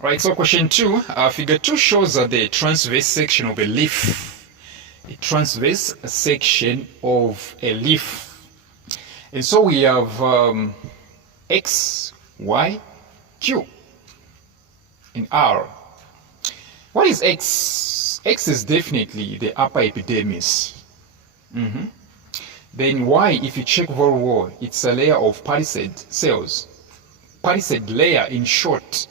Right, so question 2, figure 2 shows the transverse section of a leaf. A transverse section of a leaf. And so we have X, Y, Q, and R. What is X? X is definitely the upper epidermis. Then Y, if you check very well, it's a layer of palisade cells. Palisade layer in short.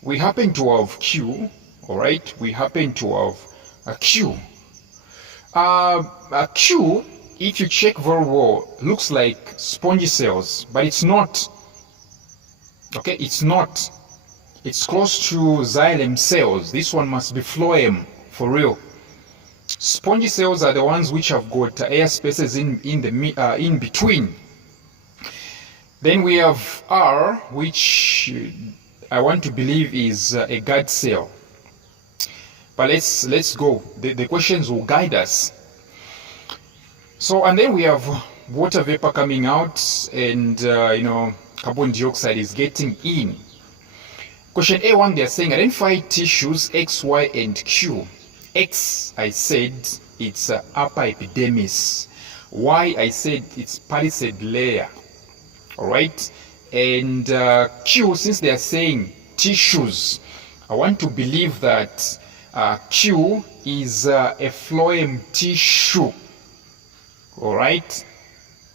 We happen to have Q, alright? We happen to have a Q. A Q, if you check very well, looks like spongy cells, but it's not. Okay, it's not. It's close to xylem cells. This one must be phloem, for real. Spongy cells are the ones which have got air spaces in between. Then we have R, which I want to believe is a guard cell. But let's go. The questions will guide us. So, and then we have water vapor coming out, and carbon dioxide is getting in. Question A1, they are saying identify tissues X, Y, and Q. X, I said it's upper epidermis. Y, I said it's palisade layer. Alright? And Q, since they are saying tissues, I want to believe that Q is a phloem tissue. Alright?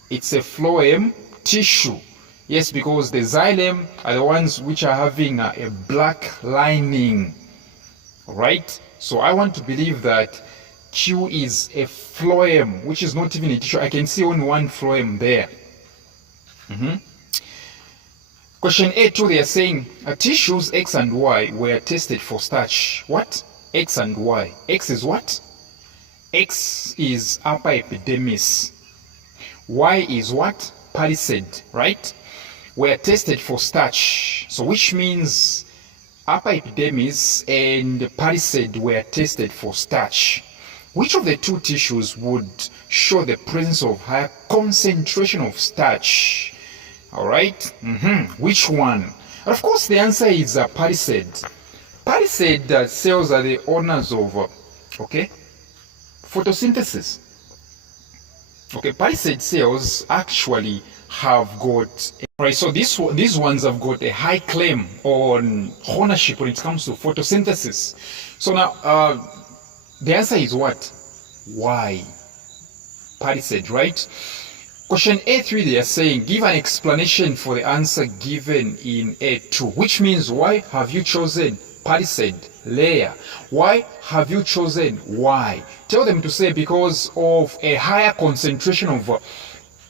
It's a phloem tissue. Yes, because the xylem are the ones which are having a black lining. Alright? So I want to believe that Q is a phloem, which is not even a tissue. I can see only one phloem there. Question A2, they are saying tissues X and Y were tested for starch. What? X and Y. X is what? X is upper epidermis. Y is what? Palisade, right? Were tested for starch. So which means upper epidermis and palisade were tested for starch. Which of the two tissues would show the presence of higher concentration of starch? Alright? Which one? Of course, the answer is palisade. Palisade cells are the owners of photosynthesis. Okay, palisade cells actually have got, right, so these ones have got a high claim on ownership when it comes to photosynthesis. So now, the answer is what? Y. Palisade, right? Question A3, they are saying, give an explanation for the answer given in A2, which means why have you chosen palisade layer? Why have you chosen Y? Tell them to say because of a higher concentration of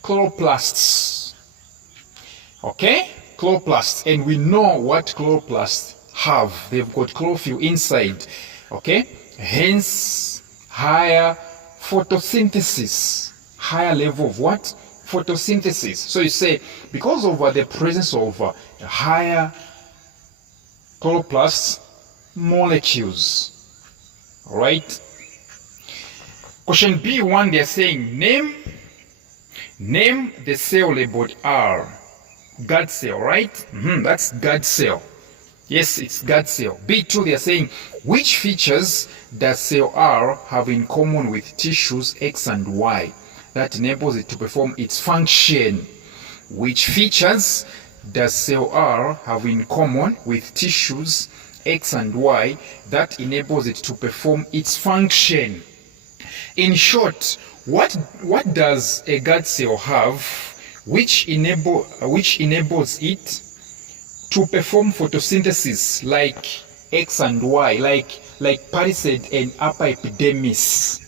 chloroplasts. Okay? Chloroplasts. And we know what chloroplasts have. They've got chlorophyll inside. Okay? Hence, higher photosynthesis. Higher level of what? Photosynthesis. So you say, because of the presence of higher chloroplast molecules. Alright? Question B1, they are saying, name the cell labeled R. Guard cell, right? That's guard cell. Yes, it's guard cell. B2, they are saying, which features does cell R have in common with tissues X and Y that enables it to perform its function? Which features does cell R have in common with tissues X and Y that enables it to perform its function? In short, what does a guard cell have which enables it to perform photosynthesis like X and Y, like palisade and upper epidermis?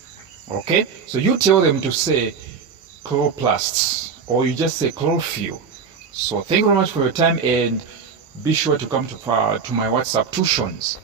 Okay, so you tell them to say chloroplasts, or you just say chlorophyll. So thank you very much for your time, and be sure to come to my WhatsApp tuitions.